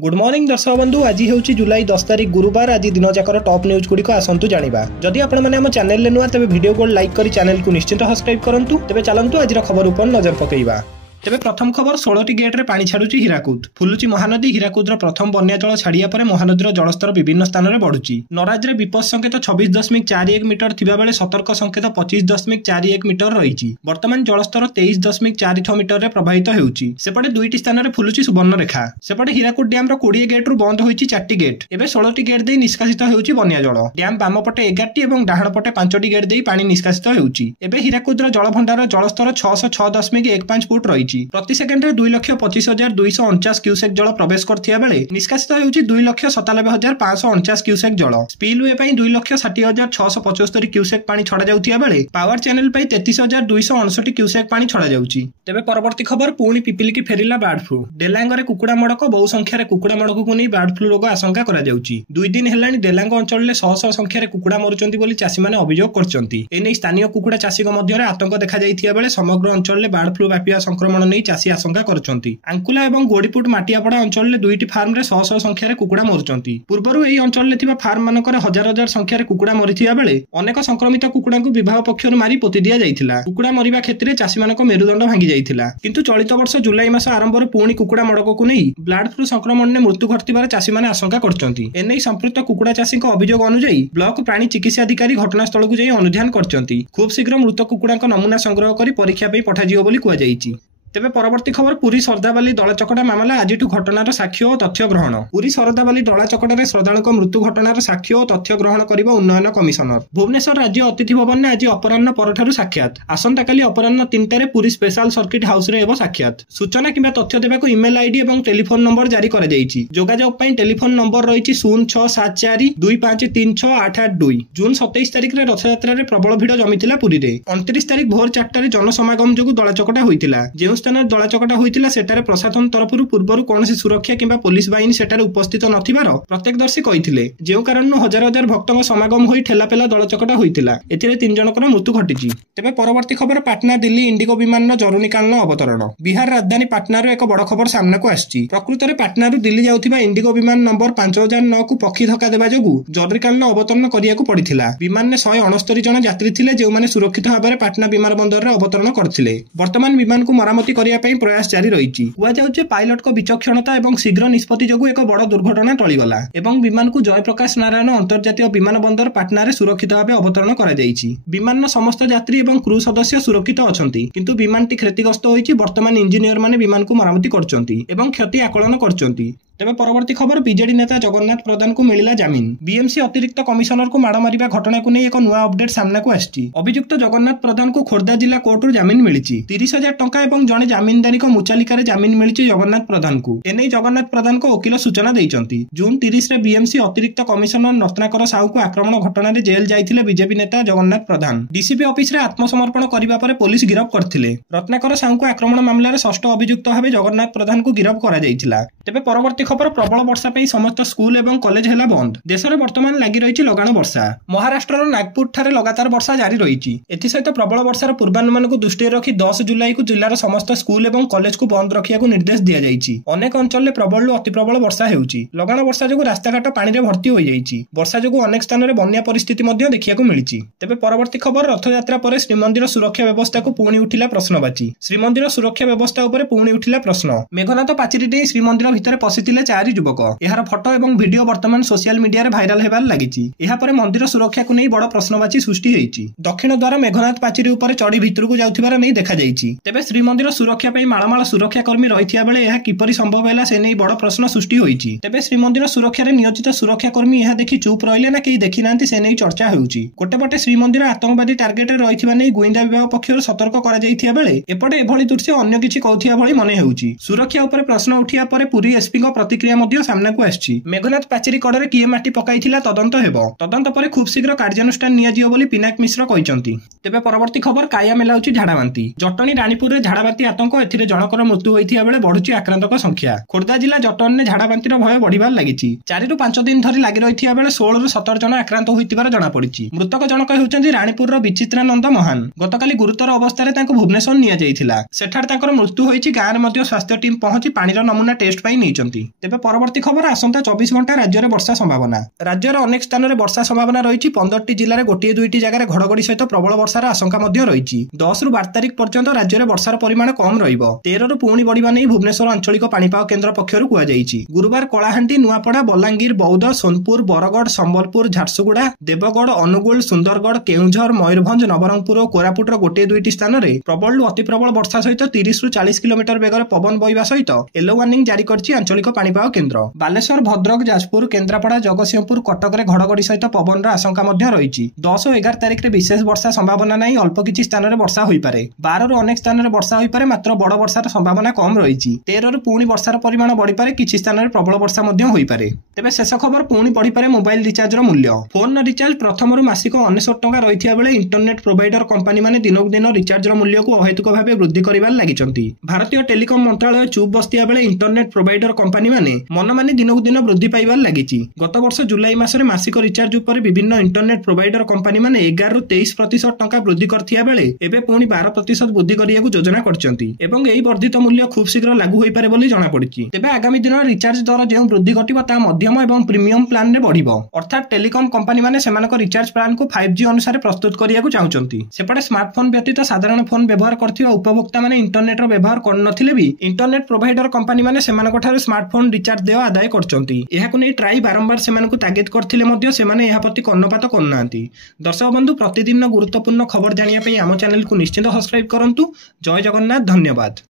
Good morning दर्शक बंधु। आज हूँ जुलाई 10 तारीख गुरुवार। आज दिन जाकर टॉप न्यूज गुड़िक आसतु जाना। जदि आपने चैनल नुआ तेज वीडियो को लाइक कर चैनल को निश्चित सब्सक्राइब करूँ। तेज चलतु आज खबर उपर नजर पकईवा। तेरे प्रथम खबर 16टी गेट्रे पानी छाड़ुची हीराकुद। फुलुची महानदी। हीराकुद्र प्रथम बन्या जल छाड़िया पर महानदीर जलस्तर विभिन्न स्थान में बढ़ुची। नराजरे विपद संकेत 26.41 मीटर थिबा बेले सतर्क संकेत 25.41 मीटर रही। वर्तमान जलस्तर 23.46 मीटर में प्रभावित होउची। सेपटे दुईटी स्थान में फुलुची सुवर्णरेखा। सेपटे हीराकुद डैम 20 गेट्रु बंद होईची 4टी गेट। एबे 16टी गेट दे निष्कासित होउची बन्या जल। डैम बाम पटे 11टी और डाहाण पटे 5टी गेट दे पानी निष्कासित होउची। एबे हीराकुद्र जलभंडार जलस्तर 606.15 फुट रही। प्रति सेकेंड 2,25,249 क्यूसेक जल प्रवेश करथिया बेले निष्कासित होउची 2,97,549 क्यूसेक जल। स्पिलवे पई 2,60,675 क्यूसेक पानी छड़ा जाउथिया बेले पावर चैनल पई 33,259 क्यूसेक पानी छड़ा जाउची। तेबे परवर्ती खबर पुणी पिपिल की फेरिला बर्ड फ्लू। डेलांगरे कुकुड़ा मड़क बहु संख्यार कुकुड़ा मड़क को नहीं बर्ड फ्लू रोग आशंका करा जाउची। 2 दिन हेलानी डेलांग अंचल में शह शह संख्यार कुकुड़ा मरुचंती बोली चाषी माने अभियोग करचंती। एने स्थानीय कुकुड़ा चाषी मध्य आतंक देखा जाइथिया बेले समग्र अंचल में बर्ड फ्लू व्यापिया संक्रमण नहीं चाषी आशंका करचंती। आंकुला एवं गोड़ीपुट माटियापड़ा अंचल में 2टी फार्म रे शह शह संख्यार कुकुड़ा मरुचंती। पूर्वरु एही अंचल में थिबा फार्म मानकर हजार हजार संख्यार कुकुड़ा मरिथिया बेले अनेक संक्रमित कुकुड़ा को विभाग पक्षर मारी पोति दिया जाइथिला। कुकुड़ा मरिबा क्षेत्र चाषी मानक मेरुदंड भांगी जाइथिला। किंतु चलित वर्ष जुलाई मास आरंभ पुणी कुकुड़ा मड़क को नहीं ब्लड फ्लू संक्रमण में मृत्यु घटथिबार चाषी माने आशंका करचंती। एनै संपृक्त कुकुड़ा चाषी अभियोग अनुसार ब्लॉक प्राणी चिकित्सा अधिकारी घटनास्थल को जाई अनुध्यान करचंती। खूब शीघ्र मृत कुकुड़ा नमूना संग्रह कर परीक्षा पे पठाजियो बोली कुआ जाइछि। तेबे परवर्ती खबर पुरी सरदाबाली दला चकटा मामला आज घटनार साक्ष्य और तथ्य ग्रहण। पुरी सरदाबाली दला चकटार श्रद्धालु मृत्यु घटनार साक्ष्य और तथ्य ग्रहण करिबा उन्नयन कमिशनर। भुवनेश्वर राज्य अतिथि भवन में आज अपराह्न परठारु साक्षात। आसंता काली अपराह्न 3टारे पुरी स्पेशल सर्किट हाउस रे एवं साक्षात। सूचना किंबा तथ्य देबाकू ईमेल आईडी और टेलीफोन नंबर जारी करा जायछि। जोगाजोग पई टेलीफोन नंबर रही 0674253882। जून 27 तारिख रे रथयात्रा रे प्रबल भिड़ जमिथिला पुरी रे। 29 तारिख भोर 4टारे जनसमागम जोगु दला चकटा होइतिला। जेउ स्थान दला चकटा होइतिला सेटारे प्रशासन तरफरु पूर्वरु कोनसी सुरक्षा किंबा पुलिस बाहिनी सेटारे उपस्थित नथिबार प्रत्यक्षदर्शी कहिथिले। जेउ कारणनु हजार हजार भक्तक समागम होई ठेलापेला दला चकटा होइतिला। एथिरे 3 जनकर मृत्यु घटिछि। तेबे परवर्ती खबर पाटना दिल्ली इंडिगो विमान जरुरीकालीन अवतरण। बिहार राजधानी पाटनार एक बड़ खबर सामना को आछि। प्रकृତରେ पाटनारु दिल्ली जाउथिबा इंडिगो विमान नंबर 5009 को पक्षी धक्का देबा जोगु जरुरीकालीन अवतरण करियाकू पड़िथिला। विमान ने 169 जन यात्री थिले जेउ माने सुरक्षित भाबरे पाटना विमान बंदर रे अवतरण करथिले। वर्तमान विमान को मरामती करिया प्रयास जारी रही। कुआଯାଉଛି पायलट को विचक्षणता और शीघ्र निष्पत्ति जोगु एक बड़ दुर्घटना टळीगला एवं विमान को जयप्रकाश नारायण अंतर्जातीय विमान बंदर पाटना रे सुरक्षित भाव अवतरण करा जायछि। विमान समस्त यात्री और क्रू सदस्य सुरक्षित अछंती किंतु विमानटी क्षतिग्रस्त होईछि। वर्तमान इंजीनियर माने विमान को मरामती करछंती एवं क्षति आकलन करछंती। तेबे परवर्ती खबर बीजेडी नेता जगन्नाथ प्रधान को मिलिला जामिन। बीएमसी अतिरिक्त कमिशनर को माड़ मारिबा घटना को नहीं एक नुआ अपडेट सामना को आछि। अभियुक्त जगन्नाथ प्रधान को खोर्धा जिला कोर्ट जामिन मिलिछि। 30,000 टंका और जड़े जामिनदारी को मुचालिकार जामिन मिलिछि जगन्नाथ प्रधान को। एने जगन्नाथ प्रधान को वकील सूचना दैछंती। जून 30 रे बीएमसी अतिरिक्त कमिशनर रत्नाकर साहू को आक्रमण घटना रे जेल जाइथिले बीजेपी नेता जगन्नाथ प्रधान। डीसीपी ऑफिस रे आत्मसमर्पण करिबा परे पुलिस गिरफ करथिले। रत्नाकर साहू को आक्रमण मामला रे षष्ठ अभियुक्त भाबे जगन्नाथ प्रधान को गिरफ करा जाइथिला। तेबे परवर्ती खबर प्रबल वर्षा पे समस्त स्कूल एवं कॉलेज हैला बंद। देश में वर्तमान लगी रही लगाण वर्षा। महाराष्ट्र नागपुर ठारे लगातार वर्षा जारी रही। एसत प्रबल वर्षार पूर्वानुमान को दृष्टि रखी 10 जुलाई को जिलार समस्त स्कूल एवं कॉलेज को बंद रखा निर्देश दि जाएगी। अनेक अंचल में प्रबल अति प्रबल वर्षा होउची। लगाण वर्षा जो रास्ताघाट पानी में भर्ती हो जाइछि। वर्षा जो अनेक स्थान में बन्या परिस्थिति देखा मिली। तेज परवर्ती खबर रथयात्रा पर श्रीमंदिर सुरक्षा व्यवस्था को पुणी उठिला प्रश्नवाची। श्रीमंदिर सुरक्षा व्यवस्था उपर पुणी उठिला प्रश्न। मेघनाथ पाचेरी डेई श्रीमंदिर भितर पशिथिले 4 युवक। यार फोटो एवं वीडियो वर्तमान सोशल मीडिया रे भाइराल हेबार लागिछि। एहा परे मंदिर सुरक्षा को नहीं बड़ प्रश्नवाची सृष्टि होईछि। दक्षिण द्वार मेघनाथ पाचेरी ऊपर चढ़ी भितर को जाउथिबार नहीं देखा जाइछि। तेबे श्रीमंदिर सुरक्षा पई माळमाळ सुरक्षा कर्मी रहिथिया बेले एहा किपरि संभव हैला से नहीं बड़ प्रश्न सृष्टि होईछि। तेबे श्रीमंदिर सुरक्षा रे नियोजित सुरक्षा कर्मी एहा देखि चुप रहिले ना केही देखि नांती से नहीं चर्चा होउछि। गोटेपटे श्रीमंदिर आतंकवादी टार्गेट रे रहिथिबा नहीं गोइंदा विभाग पक्षर सतर्क करा जाइथिया बेले एपटे एभଳି दृश्य अन्य किछि कहथिया भଳି मने हेउछि। सुरक्षा ऊपर प्रश्न उठिया परे पुरी एसपी को प्रतिक्रिया मध्ये सामना को आछि। मेघनाथ पाचेरी कड़े किए माटी पकाइथिला तदंत हेबो। तदंत पर खूब शीघ्र कार्यानुष्ठान नियाजियो बोली पिनाक मिश्र कहिसंती। तेबे परवर्ती खबर काया मेलाउछि झाड़ाबांती। जटनी रानीपुर रे झाड़ाबांती आतंक एथिरे जनकर मृत्यु होइथिया बेले बढ़ुछि आक्रांतक संख्या। खोर्धा जिला जटन ने झाड़ाबांतीर भय बढ़िबार लागिछि। 4 रु 5 दिन धरि लागि रहिथिया बेले 16 रु 17 जन आक्रांत होइतिबार जणा पड़िछि। मृतक जनक हेउचंती रानीपुर रो विचित्रानंद महान। गतकाली गुरुतर अवस्था रे तांको भुवनेश्वर निया जाइथिला। सेठार तांकर मृत्यु होइछि। गाँर मध्ये स्वास्थ्य टीम पहुंची पानीर नमूना टेस्ट पाई नैचंती। ତେବେ ପରବର୍ତ୍ତୀ ଖବର ଆସନ୍ତା 24 ଘଣ୍ଟା ରାଜ୍ୟରେ ବର୍ଷା ସମ୍ଭାବନା। ରାଜ୍ୟର ଅନେକ ସ୍ଥାନରେ ବର୍ଷା ସମ୍ଭାବନା ରହିଛି। 15ଟି ଜିଲ୍ଲାରେ ଗୋଟିଏ ଦୁଇଟି ଜାଗାରେ ଘଡ଼ଘଡ଼ି ସହିତ ପ୍ରବଳ ବର୍ଷାର ଆଶଙ୍କା ମଧ୍ୟ ରହିଛି। 10 ରୁ 12 ତାରିଖ ପର୍ଯ୍ୟନ୍ତ ରାଜ୍ୟରେ ବର୍ଷାର ପରିମାଣ କମ୍ ରହିବ। 13ରୁ ପୁଣି ବଢ଼ିବା ନେଇ ଭୁବନେଶ୍ୱର ଆଞ୍ଚଳିକ ପାଣିପାଗ କେନ୍ଦ୍ର ପକ୍ଷରୁ କୁହାଯାଇଛି। ଗୁରୁବାର କଳାହାଣ୍ଡି, ନୂଆପଡ଼ା, ବଲାଙ୍ଗୀର, ବୌଦ୍ଧ, ସୋନପୁର, ବରଗଡ଼, ସମ୍ବଲପୁର, ଝାରସୁଗୁଡ଼ା, ଦେବଗଡ଼, ଅନୁଗୁଳ, ସୁନ୍ଦରଗଡ଼, କେଉଁଝର, ମୟୂରଭଞ୍ଜ, ନବରଙ୍ଗପୁର ଓ କୋରାପୁଟର ଗୋଟିଏ ଦୁଇଟି ସ୍ଥାନରେ ପ୍ରବଳରୁ ଅତି ପ୍ରବଳ ବର୍ଷା ସହିତ 30ରୁ 40 କିଲୋମିଟର ବେଗରେ ପବନ ବହିବା ସହିତ ୟେଲୋ ୱାର୍ଣ୍ଣିଂ ଜାରି କରିଛି ଆଞ୍ଚଳିକ ପାଣିପାଗ କେନ୍ଦ୍ର। ବାଲେଶ୍ୱର, ଭଦ୍ରକ, ଯାଜପୁର, କେନ୍ଦ୍ରାପଡ଼ା, ଜଗତସିଂହପୁର, କଟକରେ ଘଡ଼ଘଡ଼ି ସହିତ ପବନର ଆଶଙ୍କା ମଧ୍ୟ ରହିଛି। 10 ଓ 11 ତାରିଖରେ ବିଶେଷ ବର୍ଷା ସମ୍ଭାବନା ନାହିଁ। ଅଳ୍ପ କିଛି ସ୍ଥାନରେ ବର୍ଷା ହୋଇପାରେ। 12ରୁ ଅନେକ ସ୍ଥାନରେ ବର୍ଷା ହୋଇପାରେ, ମାତ୍ର ବଡ଼ ବର୍ଷାର ସମ୍ଭାବନା କମ୍ ରହିଛି। 13ରୁ ପୁଣି ବର୍ଷାର ପରିମାଣ ବଢ଼ିପାରେ, କିଛି ସ୍ଥାନରେ ପ୍ରବଳ ବର୍ଷା ମଧ୍ୟ ହୋଇପାରେ। ତେବେ ଶେଷ ଖବର, ପୁଣି ବଢ଼ିପାରେ ମୋବାଇଲ ରିଚାର୍ଜର ମୂଲ୍ୟ। ଫୋନର ରିଚାର୍ଜ ପ୍ରଥମରୁ ମାସିକ 99 ଟଙ୍କା ରହିଥିବା ବେଳେ ଇଣ୍ଟରନେଟ୍ ପ୍ରୋଭାଇଡର କମ୍ପାନୀମାନେ ଦିନକୁ ଦିନ ରିଚାର୍ଜର ମୂଲ୍ୟକୁ ଅହେତୁକ ଭାବେ ବୃଦ୍ଧି କରିବାରେ ଲାଗିଛନ୍ତି। ଭାରତୀୟ ଟେଲିକମ୍ ମନ୍ତ୍ରଣାଳୟ ଚୁପ୍ ବସିଥିବା ବେଳେ ଇଣ୍ଟରନେଟ୍ ପ୍ରୋଭାଇଡର କମ୍ପାନୀମାନେ ମନମାନି ଦିନକୁ ଦିନ ବୃଦ୍ଧି ପାଇବାରେ ଲାଗିଛି। ଗତ ବର୍ଷ ଜୁଲାଇ ମାସରେ ମାସିକ ରିଚାର୍ଜ ଉପରେ ବିଭିନ୍ନ ଇଣ୍ଟରନେଟ୍ ପ୍ରୋଭାଇଡର କମ୍ପାନୀମାନେ 11ରୁ 23% ଟଙ୍କା ବୃଦ୍ଧି କରିଥିବା ବେଳେ ଏବେ ପୁଣି 12% ବୃଦ୍ଧି କରିବାକୁ ଯୋଜନା କରିଛନ୍ତି ଏବଂ ଏହି ବର୍ଦ୍ଧିତ ମୂଲ୍ୟ ଖୁବ୍ ଶୀଘ୍ର ଲାଗୁ ହୋଇପାରେ ବୋଲି ଜଣାପଡ଼ିଛି। ତେବେ ଆଗାମୀ ଦିନରେ ରିଚାର୍ଜ ଦର ଯେଉଁ ବୃଦ୍ଧି ଘଟିବ ତାହା ମଧ୍ୟମ ଏବଂ ପ୍ରିମିୟମ ପ୍ଲାନରେ ବଢ଼ିବ। ଅର୍ଥାତ୍ ଟେଲିକମ୍ କମ୍ପାନୀମାନେ ସେମାନଙ୍କ ରିଚାର୍ଜ ପ୍ଲାନକୁ 5G ଅନୁସାରେ ପ୍ରସ୍ତୁତ କରିବାକୁ ଚାହୁଁଛନ୍ତି। ସେପଟେ ସ୍ମାର୍ଟଫୋନ୍ ବ୍ୟତୀତ ସାଧାରଣ ଫୋନ୍ ବ୍ୟବହାର କରୁଥିବା ଉପଭୋକ୍ତାମାନେ ଇଣ୍ଟରନେଟ୍ର ବ୍ୟବହାର କରୁନଥିଲେ ବି ଇଣ୍ଟରନେଟ୍ ପ୍ରୋଭାଇଡର କମ୍ପାନୀମାନେ ସେମାନଙ୍କଠାରୁ ସ୍ମାର୍ଟଫୋନ୍ ରିଚାର୍ଜ ଦେୟ ଆଦାୟ କରୁଛନ୍ତି। ଏହାକୁ ନେଇ ଟ୍ରାଇ ବାରମ୍ବାର ସେମାନଙ୍କୁ ତାଗିଦ କରିଥିଲେ ମଧ୍ୟ ସେମାନେ ଏହା ପ୍ରତି କର୍ଣ୍ଣପାତ କରୁନାହାନ୍ତି। ଦର୍ଶକ ବନ୍ଧୁ, ପ୍ରତିଦିନ ଗୁରୁତ୍ୱପୂର୍ଣ୍ଣ ଖବର ଜାଣିବା ପାଇଁ ଆମ ଚ୍ୟାନେଲକୁ ନିଶ୍ଚିତ ସବସ୍କ୍ରାଇବ କରନ୍ତୁ। ଜୟ ଜଗନ୍ନାଥ, ଧନ୍ୟବାଦ।